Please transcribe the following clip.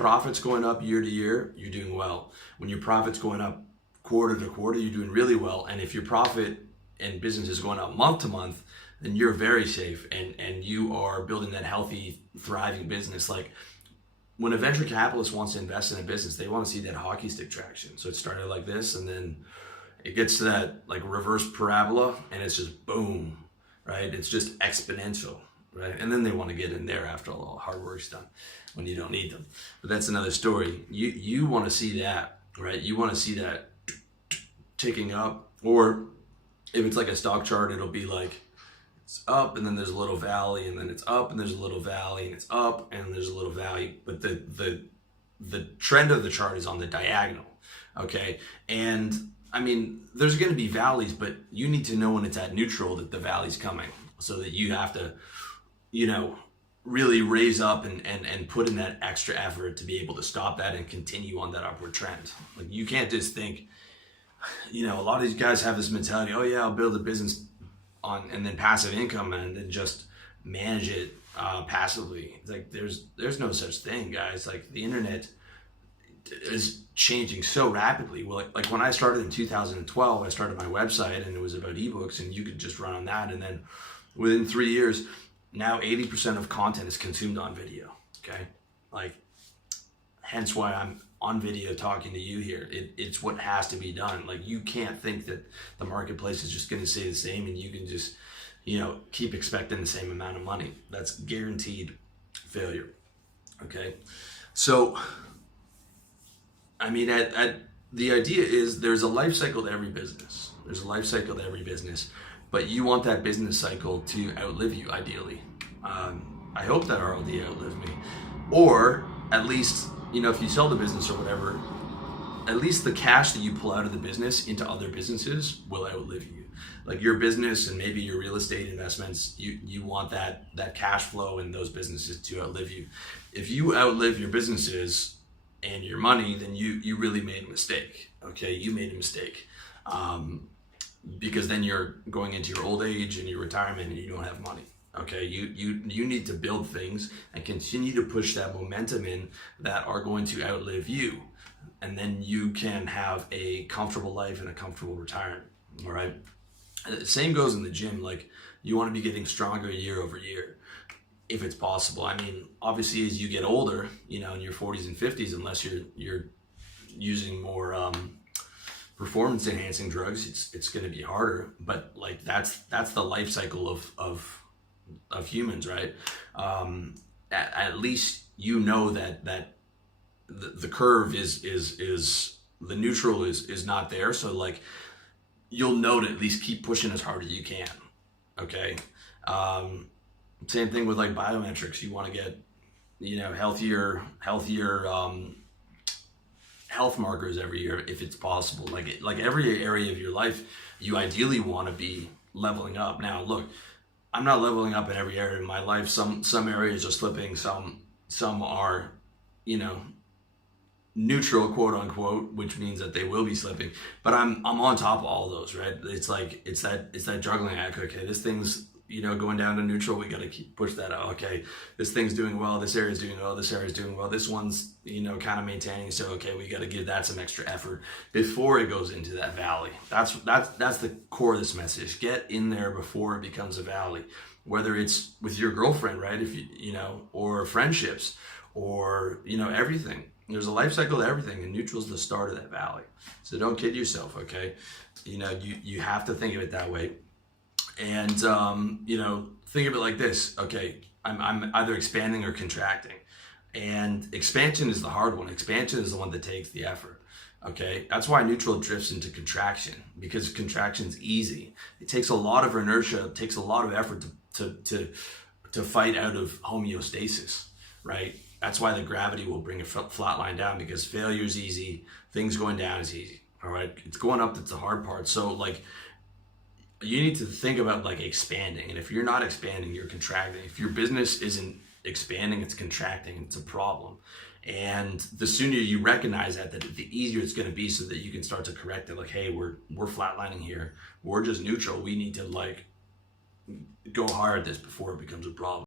profit's going up year to year, you're doing well. When your profit's going up quarter to quarter, you're doing really well. And if your profit and business is going up month to month, then you're very safe and you are building that healthy, thriving business. Like when a venture capitalist wants to invest in a business, they want to see that hockey stick traction. So it started like this, and then it gets to that like reverse parabola, and it's just boom, right? It's just exponential, right? And then they want to get in there after all the hard work's done when you don't need them. But that's another story. You want to see that, right? You want to see that ticking up, or if it's like a stock chart, it'll be like it's up and then there's a little valley, and then it's up and there's a little valley, and it's up and there's a little valley. But the trend of the chart is on the diagonal, okay? And I mean, there's going to be valleys, but you need to know when it's at neutral that the valley's coming, so that you have to, really raise up and put in that extra effort to be able to stop that and continue on that upward trend. Like you can't just think, a lot of these guys have this mentality, oh yeah, I'll build a business on and then passive income and then just manage it passively. It's like there's no such thing, guys. Like the internet is changing so rapidly. Well, like when I started in 2012, I started my website and it was about ebooks, and you could just run on that, and then within 3 years, now 80% of content is consumed on video. Okay, like hence why I'm on video talking to you here. It's what has to be done. Like you can't think that the marketplace is just going to stay the same and you can just keep expecting the same amount of money. That's guaranteed failure. Okay, so I mean, the idea is there's a life cycle to every business. There's a life cycle to every business, but you want that business cycle to outlive you, ideally. I hope that RLD outlives me, or at least, if you sell the business or whatever, at least the cash that you pull out of the business into other businesses will outlive you. Like your business and maybe your real estate investments, you want that cash flow in those businesses to outlive you. If you outlive your businesses and your money, then you really made a mistake. Okay, you made a mistake, because then you're going into your old age and your retirement and you don't have money. Okay, you need to build things and continue to push that momentum in that are going to outlive you, and then you can have a comfortable life and a comfortable retirement. All right, and the same goes in the gym. Like you want to be getting stronger year over year, if it's possible. I mean, obviously, as you get older, in your 40s and 50s, unless you're using more performance enhancing drugs, it's going to be harder. But like that's the life cycle of humans, right? At least that the curve is the neutral is not there. So like you'll know to at least keep pushing as hard as you can. Okay. Same thing with like biometrics. You want to get, healthier health markers every year if it's possible. Like every area of your life, you ideally want to be leveling up. Now, look, I'm not leveling up in every area of my life. Some areas are slipping. Some are, neutral, quote unquote, which means that they will be slipping. But I'm on top of all those, right? It's like it's that juggling act. Okay, this thing's going down to neutral, we got to push that out. Okay, this thing's doing well, this area's doing well, this area's doing well, this one's kind of maintaining, so okay, we got to give that some extra effort before it goes into that valley. That's the core of this message. Get in there before it becomes a valley, whether it's with your girlfriend, right? If or friendships, or everything. There's a life cycle to everything, and neutral's the start of that valley. So don't kid yourself. Okay, you have to think of it that way. And, think of it like this. Okay, I'm either expanding or contracting. And expansion is the hard one. Expansion is the one that takes the effort. Okay, that's why neutral drifts into contraction, because contraction's easy. It takes a lot of inertia, it takes a lot of effort to fight out of homeostasis, right? That's why the gravity will bring a flat line down, because failure is easy, things going down is easy. All right, it's going up that's the hard part. So like, you need to think about like expanding, and if you're not expanding, you're contracting. If your business isn't expanding, it's contracting. It's a problem, and the sooner you recognize that, the easier it's going to be, so that you can start to correct it. Like, hey, we're flatlining here. We're just neutral. We need to like go hard at this before it becomes a problem.